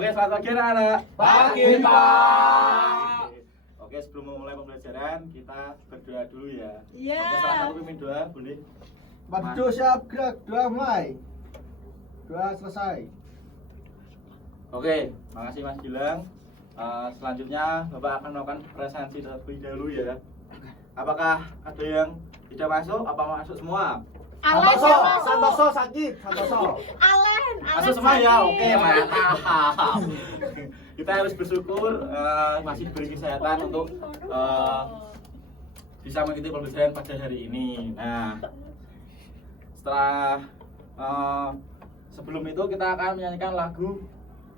Oke, selamat pagi anak-anak. Pagi, Pak. Oke, sebelum memulai pembelajaran, kita berdoa dulu ya. Iya. Oke, salah satu pimpin doa, boleh. Maju siap gerak, doa mulai. Doa selesai. Oke, makasih Mas Gilang. Selanjutnya Bapak akan melakukan presensi terlebih dahulu ya. Apakah ada yang tidak masuk? Apa masuk semua? Santoso sakit, Santoso. Alen Masuk semua ya? sakit. Oke, mantap. Kita harus bersyukur masih diberi kesehatan untuk bisa mengikuti pembelajaran pada hari ini. Nah, setelah sebelum itu kita akan menyanyikan lagu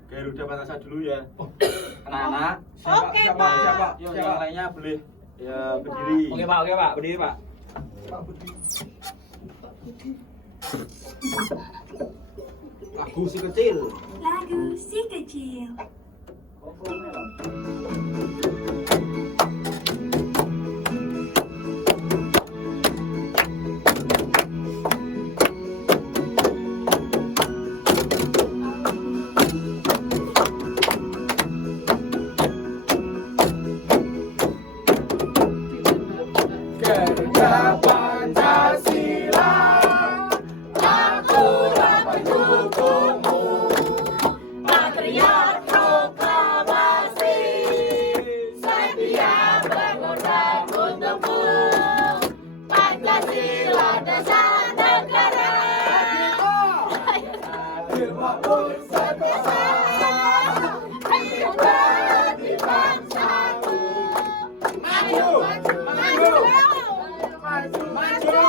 Garuda Pancasila dulu ya. Anak-anak. Oke, Pak. Yuk, yang lainnya boleh ya berdiri. Oke Pak, berdiri Pak. Lagu si kecil. Lagu si kecil. Garuda Pancasila, akulah pendukungmu. Patriot proklamasi, setia berkorban untukmu. Pancasila dasar negara. Dibangun Santoso, Menjadi bangsaku. Maju, maju, maju, maju, maju,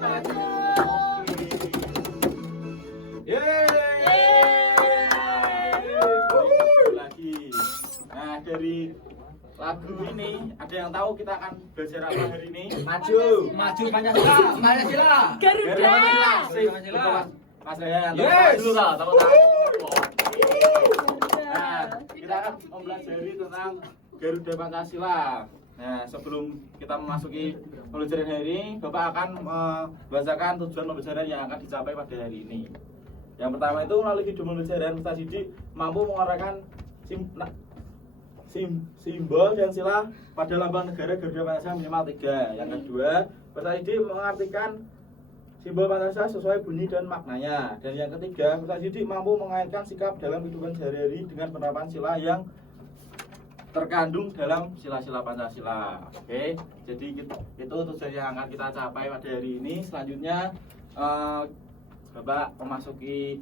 maju. Lagi. Nah, dari lagu ini ada yang tahu kita akan belajar apa hari ini? Maju Pancasila. Garuda. Pancasila. Mas Ryan, Yes. dulu tau, tepuk tangan. Nah, kita akan mempelajari tentang Garuda Pancasila. Nah, sebelum kita memasuki pembelajaran hari ini, Bapak akan membacakan tujuan pembelajaran yang akan dicapai pada hari ini. Yang pertama itu melalui video pembelajaran peserta didik mampu mengarahkan simbol dan sila pada lambang negara Garuda Pancasila minimal 3. Yang kedua, peserta didik mengartikan simbol Pancasila sesuai bunyi dan maknanya. Dan yang ketiga, peserta didik mampu mengaitkan sikap dalam kehidupan sehari-hari dengan penerapan sila yang terkandung dalam sila-sila Pancasila. Oke, jadi itu tujuan yang akan kita capai pada hari ini. Selanjutnya Bapak memasuki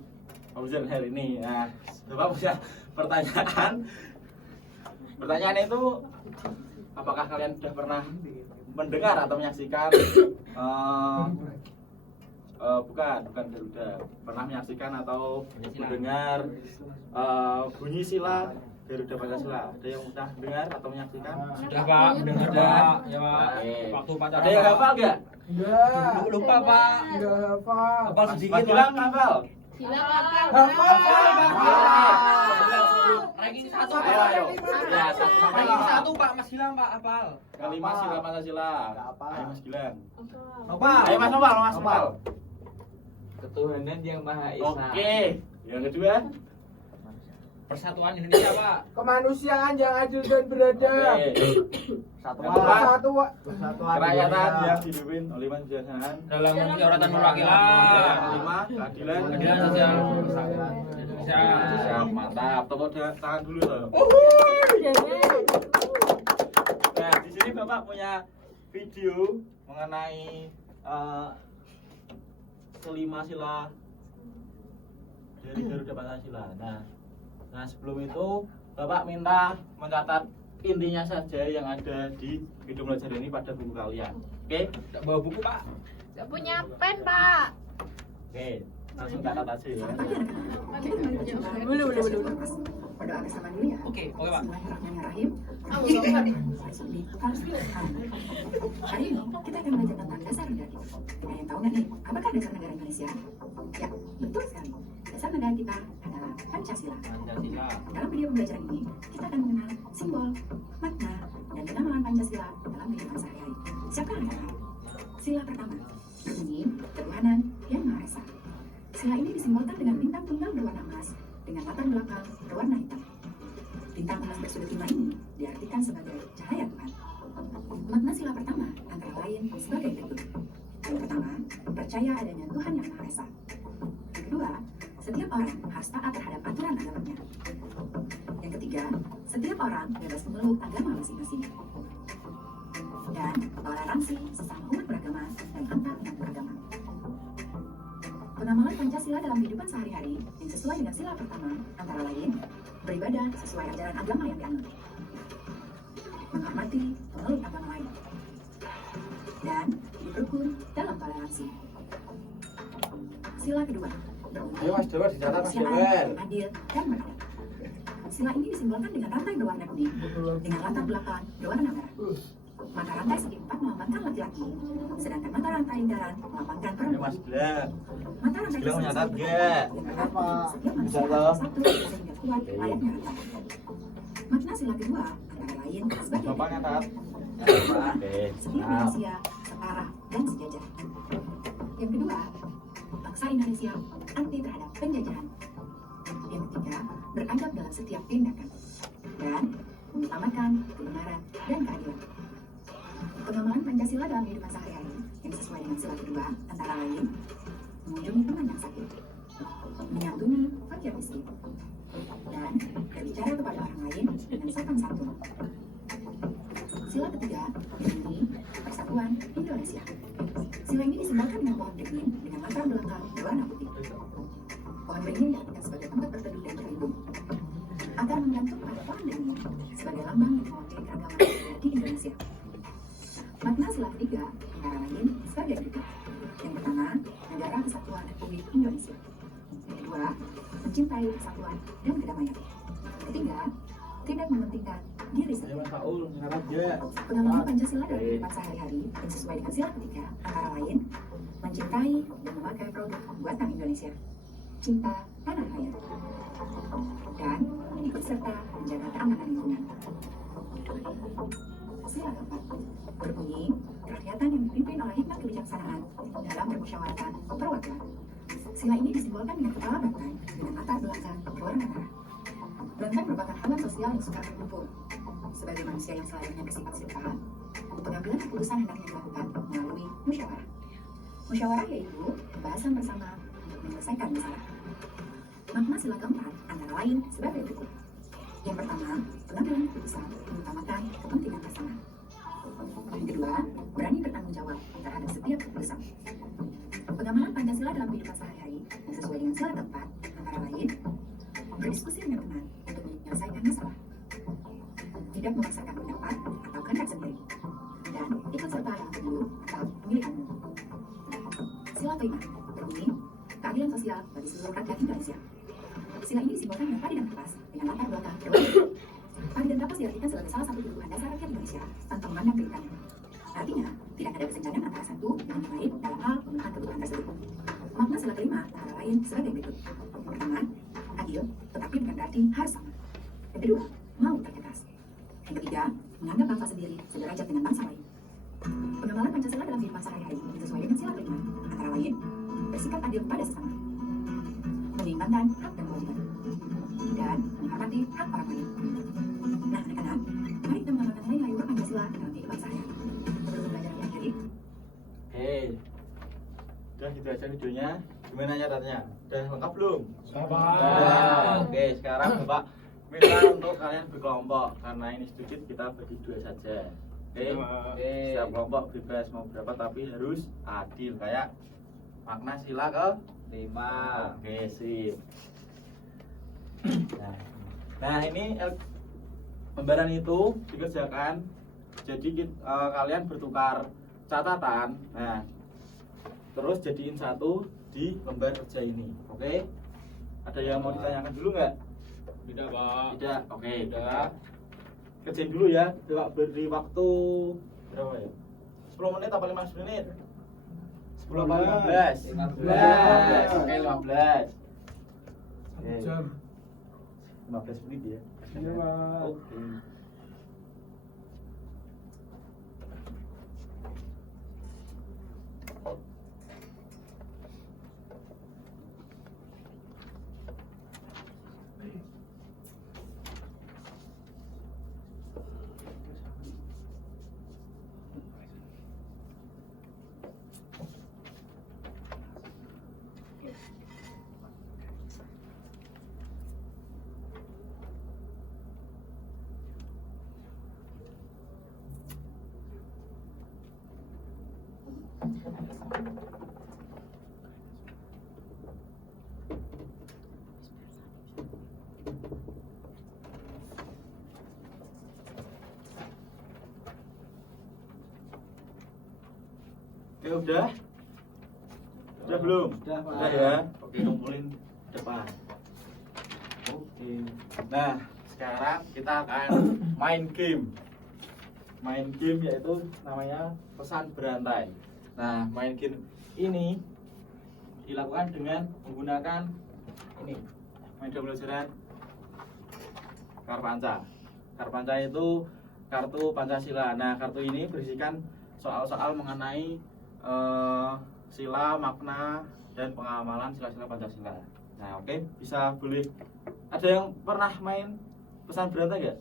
pembelajaran hari ini. Nah, Bapak punya pertanyaan. Pertanyaan itu, apakah kalian sudah pernah mendengar atau menyaksikan bukan Garuda, pernah menyaksikan atau mendengar bunyi sila Garuda Pancasila? Ada yang sudah dengar atau menyaksikan? Sudah Pak, mendengar Pak. Ya Pak. Oke. Waktu upacara. Ada yang hafal nggak? Enggak. Lupa Pak. Enggak hafal. Hafal sedikit Mas Pak. Gilang hafal? Ranking 1 Ayo, ayo. Ya, Ranking 1 Pak, Mas Gilang Pak, hafal. kelima sila Pancasila. Apa? Ayo Mas Gilang. Apa? Ayo Mas Nopal, Mas Nopal. Ketuhanan yang Maha Esa. Oke. Yang kedua? Persatuan Indonesia Pak. Kemanusiaan yang adil dan beradab. Oke. Persatuan. Kerakyatan yang dipimpin oleh manusia Dalam kedaulatan Yang perwakilan. kelima, keadilan Keadilan sosial Indonesia. Siap, mantap. Tepuk tangan dulu loh. Nah, di sini Bapak punya video mengenai kelima sila dari Garuda Pancasila. Nah, sebelum itu Bapak minta mencatat intinya saja yang ada di video belajar ini pada buku kalian. Oke? Tak bawa buku Pak. Saya punya pen, Pak. Oke, langsung catat aja ya. Belum. Berdoa bersama dulu ya. Oke Pak. Bismillahirrahmanirrahim. Hari ini kita akan belajar tentang dasar negara kita. Ada yang tahu nggak nih, apakah dasar negara Indonesia? Ya, betul sekali. Dasar negara kita adalah Pancasila. Pancasila. Dalam video pembelajaran ini, kita akan mengenal simbol, makna, dan penamalan Pancasila dalam kehidupan sehari-hari. Siapa Anda? Sila pertama, bunyi ketuhanan yang Maha Esa. Sila ini disimbolkan dengan bintang tunggal berwarna emas dengan latar belakang berwarna hitam. Bintang emas bersudut 5 ini diartikan sebagai cahaya Tuhan. Makna sila pertama antara lain sebagai berikut. Yang pertama, percaya adanya Tuhan yang Maha Esa. Yang kedua, setiap orang harus taat terhadap aturan agamanya. Yang ketiga, setiap orang bebas memeluk agama masing-masing. Dan toleransi sesama umat beragama dan antar umat beragama. Pengamalan Pancasila dalam kehidupan sehari-hari yang sesuai dengan sila pertama antara lain beribadah sesuai ajaran agama yang dianut, menghormati pemeluk agama lain, dan hidup rukun dalam toleransi. Sila kedua, Ayo Mas Dewa dicatat Mas Dewa. adil, dan beradab. Sila ini disimbolkan dengan rantai berwarna kuning dengan latar belakang berwarna merah. Mata rantai segi empat melambangkan laki-laki, sedangkan mata rantai lingkaran melambangkan Ayo perempuan. Mas Gilang. Mata rantai Gilang segi menyatat segi gak? yang berarti setiap Bisa manusia toh? harus satu sehingga kuat layaknya rantai. Makna sila kedua antara lain sebagai Bapak nyatat. Oke. setiap manusia setara dan sejajar. Yang kedua, bangsa Indonesia anti terhadap penjajahan. Yang ketiga, beradab dalam setiap tindakan dan mengutamakan kebenaran dan keadilan. Pengamalan Pancasila dalam kehidupan sehari-hari yang sesuai dengan sila kedua antara lain mengunjungi teman yang sakit, menyantuni fakir miskin, dan berbicara kepada orang lain dengan sopan santun. Sila ketiga, yakni Persatuan Indonesia. Sila ini disimbolkan dengan pohon beringin dengan latar belakang berwarna putih. Pohon beringin diartikan sebagai tempat berteduh dan berlindung. Akan menggantung pada pohon beringin sebagai lambang yang mewakili keragaman di Indonesia. Makna sila ketiga antara lain sebagai berikut. Yang pertama, negara kesatuan Republik Indonesia. Yang kedua, mencintai persatuan dan kedamaian. Ketiga, tidak mementingkan diri Ayo sendiri. Mas Saul nyatat gak? Pengamalan Pancasila dalam kehidupan sehari-hari yang sesuai dengan sila ketiga antara lain mencintai dan memakai produk buatan Indonesia, cinta tanah air, dan ikut serta menjaga keamanan lingkungan. Sila keempat berbunyi kerakyatan yang dipimpin oleh hikmat kebijaksanaan dalam permusyawaratan perwakilan. Sila ini disimbolkan dengan kepala banteng dengan latar belakang berwarna merah. Banteng merupakan hewan sosial yang suka berkumpul. Sebagai manusia yang selayaknya bersifat serupa, pengambilan keputusan hendaknya dilakukan melalui musyawarah. Musyawarah yaitu pembahasan bersama untuk menyelesaikan masalah. Makna sila keempat antara lain sebagai berikut. Yang pertama, pengambilan keputusan mengutamakan kepentingan bersama. Yang kedua, berani bertanggung jawab terhadap setiap keputusan. Pengamalan Pancasila dalam kehidupan sehari-hari yang sesuai dengan sila keempat antara lain berdiskusi dengan teman untuk menyelesaikan masalah, tidak memaksakan pendapat atau kehendak sendiri, dan ikut serta dalam pemilu atau pemilihanmu. Sila kelima berbunyi keadilan sosial bagi seluruh rakyat Indonesia. Sila ini disimbolkan dengan padi dan kapas dengan latar belakang berwarna. Padi dan kapas diartikan sebagai salah satu kebutuhan dasar rakyat Indonesia tanpa memandang keitangan. Artinya, tidak ada kesenjangan antara satu dengan yang lain dalam hal pemenuhan kebutuhan tersebut. Makna sila kelima antara lain sebagai berikut. Yang pertama, adil, tetapi bukan berarti harus sama. Yang kedua, mau kerja keras. Yang ketiga, menganggap bangsa sendiri sederajat dengan bangsa lain. Pengamalan Pancasila dalam kehidupan sehari-hari sesuai dengan sila kelima antara lain bersikap adil pada sesama, menyeimbangkan hak dan kewajiban, dan menghormati hak orang lain. Nah, anak-anak, mari kita mengamalkan nilai-nilai Pancasila dalam kehidupan sehari-hari. Sebelum belajar lebih lanjut, Oke. Udah gitu aja videonya. Gimana nyatatnya? Udah lengkap belum? Udah. Oke, sekarang Bapak minta untuk kalian berkelompok karena ini sedikit kita bagi dua saja. Oke. Oke. Setiap kelompok bebas mau berapa tapi harus adil kayak makna sila ke 5. Oke, sip. Nah, ini lembaran itu dikerjakan. Jadi kalian bertukar catatan. Nah, terus jadiin satu di lembar kerja ini. Oke? Ada yang mau ditanyakan dulu nggak? Tidak, Pak. Tidak. Oke, Tidak. kita kerjain dulu ya. Coba beri waktu berapa ya? 10 menit apa 15 menit? 10 apa 15? 15. Oke, 15. Oke. 15 menit ya. Iya, Pak. Oke. Oke, udah? Udah belum? Udah, Pak. Udah ya? Oke, kumpulin depan. Oke. Nah, sekarang kita akan main game. Main game yaitu namanya pesan berantai. Nah, main game ini dilakukan dengan menggunakan ini media pembelajaran Karpanca. Karpanca itu kartu Pancasila. Nah, kartu ini berisikan soal-soal mengenai sila, makna, dan pengamalan sila-sila Pancasila. Nah, oke, bisa boleh. Ada yang pernah main pesan berantai nggak?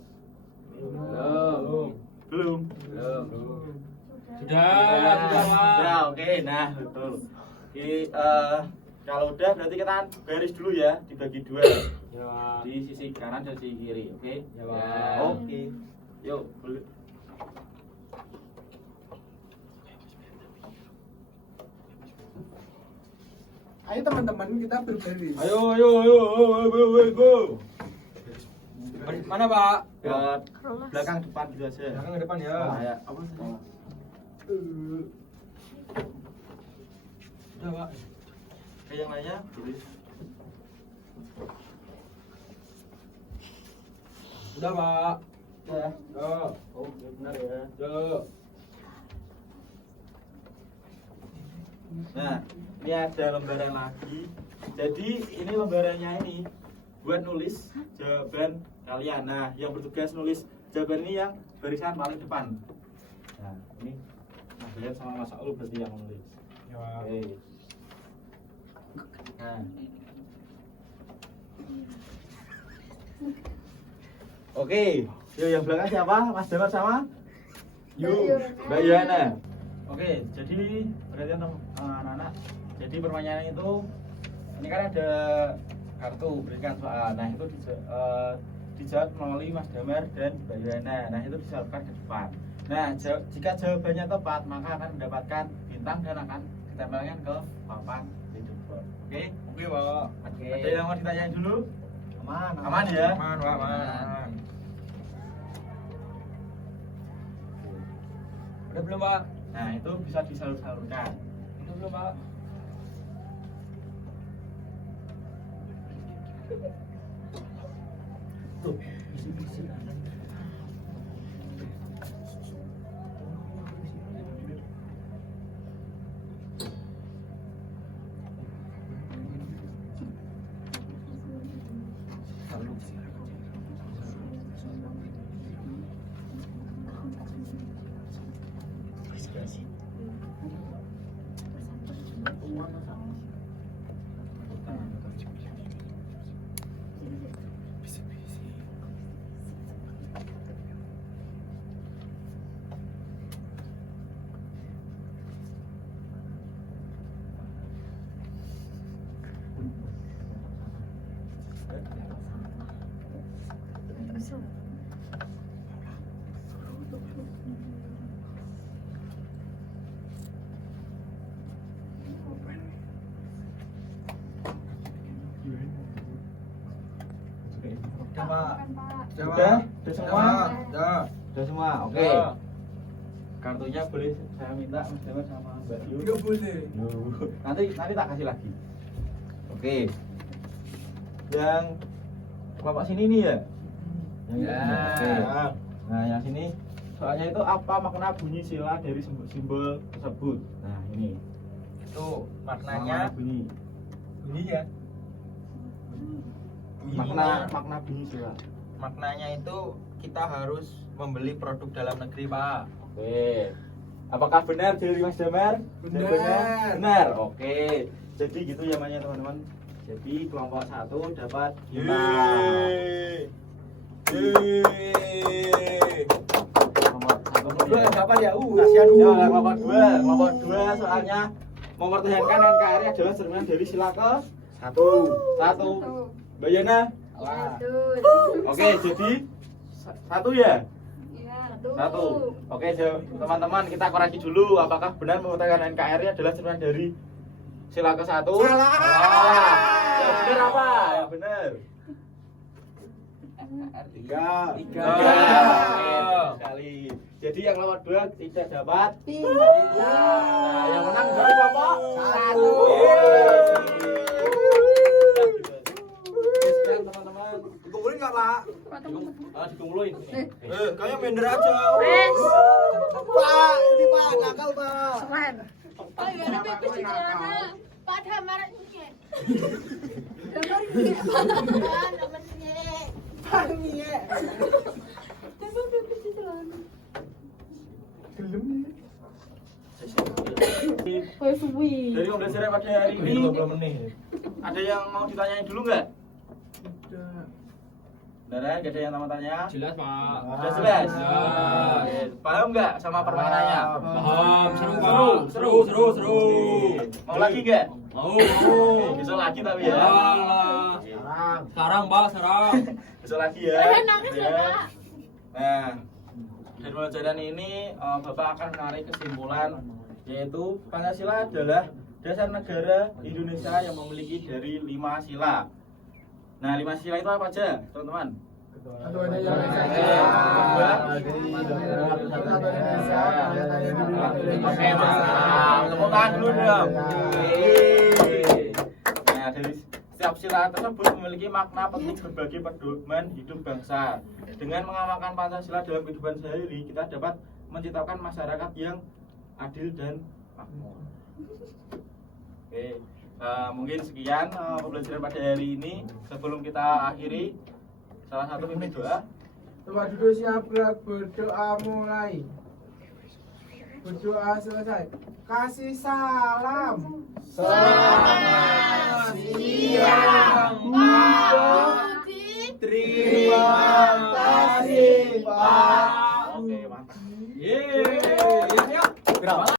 Belum. Sudah, Pak. Sudah, oke. Nah, betul. Kalau udah berarti kita garis dulu ya, dibagi dua Ya. di sisi kanan dan sisi kiri, oke? Ya, Pak. Oke. Yuk, boleh. Ayo teman-teman kita berbaris. Ayo, go. Mana, Pak? Ke belakang depan gitu aja. Belakang ke depan ya. Ya, apa sih? Udah, Pak. Ke yang lainnya boleh. Udah, Pak. Ya. Udah. Oke, benar ya. Udah. Nah, ini ada lembaran lagi. Jadi ini lembarannya ini buat nulis jawaban kalian. Nah, yang bertugas nulis jawaban ini yang barisan paling depan. Nah, ini Mas Dayat sama Mas Aul berarti yang menulis. Ya, Pak. Oke. Nah. Oke, yuk yang belakang siapa? Mas Damar sama? Mbak Yana. Oke, jadi berarti anak-anak. Jadi permainan itu ini kan ada kartu berikan soal. Nah itu dijawab melalui Mas Damar dan Mbak Yana. Nah itu disalurkan ke depan. Nah jika jawabannya tepat maka akan mendapatkan bintang dan akan ditempelkan ke papan di depan. Oke? Oke, Pak. Oke. Ada yang mau ditanyain dulu? Aman. Aman ya? Aman, Pak, aman. Udah belum, Pak? Nah itu bisa disalurkan. Udah belum, Pak? Udah, Pak. Udah? Udah semua? Udah. Sudah semua? Oke. Udah. Kartunya boleh saya minta Mas Damar sama Mbak Yu. Enggak boleh. Nanti tak kasih lagi. Oke. Yang Bapak sini nih ya? Yang Ya. ini. Oke. Nah, yang sini soalnya itu apa makna bunyi sila dari simbol tersebut. Nah, ini. Itu Makna maknanya bunyi. bunyi ya. Makna bunyi sila. Maknanya itu kita harus membeli produk dalam negeri, Pak. Oke. Apakah benar dari Mas Damar? Benar. Jawabannya benar. Oke. Jadi gitu ya namanya teman-teman. Jadi kelompok 1 dapat bintang. Nomor Dua yang dapat ya. Kasihan Ya, kelompok 2 soalnya mempertahankan NKRI adalah cerminan dari sila ke 1. Mbak Yana? Oke, jadi 1 ya? 1. Oke, teman-teman kita koreksi dulu apakah benar mempertahankan NKRI adalah cerminan dari sila ke 1? Salah. Yang benar apa? Yang benar. Tiga. Sekali. Jadi yang nomor 2 tidak dapat. Nah, yang menang dari Bapak 1. Sekian teman-teman. Dikumpulin nggak Pak? Dikumpulin. Kayaknya minder aja. Wes. Pak, ini Pak, nakal Pak. Keren. Oh, iya, ada pipis di celana. Pak, ada marah nyek. Damar nyek. Pak, damar nyek. Pak, ini ya. Damar pipis di celana. Gelem nih. Woi, suwi. Dari pembelajaran pada hari ini 20 menit. ada yang mau ditanyain dulu nggak? Beneran, gak ada yang mau tanya? Jelas, Pak. Sudah jelas? Jelas. Oke. Paham nggak sama permainannya? Paham, seru. Mau lagi nggak? Mau. Bisa lagi tapi ya. Alah. Sekarang, Pak, sekarang. Bisa lagi ya. Nangis ya, Ya. Pak. Nah, dari pelajaran ini Bapak akan menarik kesimpulan yaitu Pancasila adalah dasar negara Indonesia yang memiliki dari 5 sila. Nah, 5 sila itu apa aja, teman-teman? Oke, mantap. Tepuk tangan dulu dong. Nah, dari setiap sila tersebut memiliki makna penting berbagi pedoman hidup bangsa. Dengan mengamalkan Pancasila dalam kehidupan sehari-hari, kita dapat menciptakan masyarakat yang adil dan makmur. Oke, mungkin sekian pembelajaran pada hari ini. Sebelum kita akhiri, salah satu pimpin doa. Tempat duduk siap gerak, berdoa mulai. Berdoa selesai. Kasih salam. Selamat siang.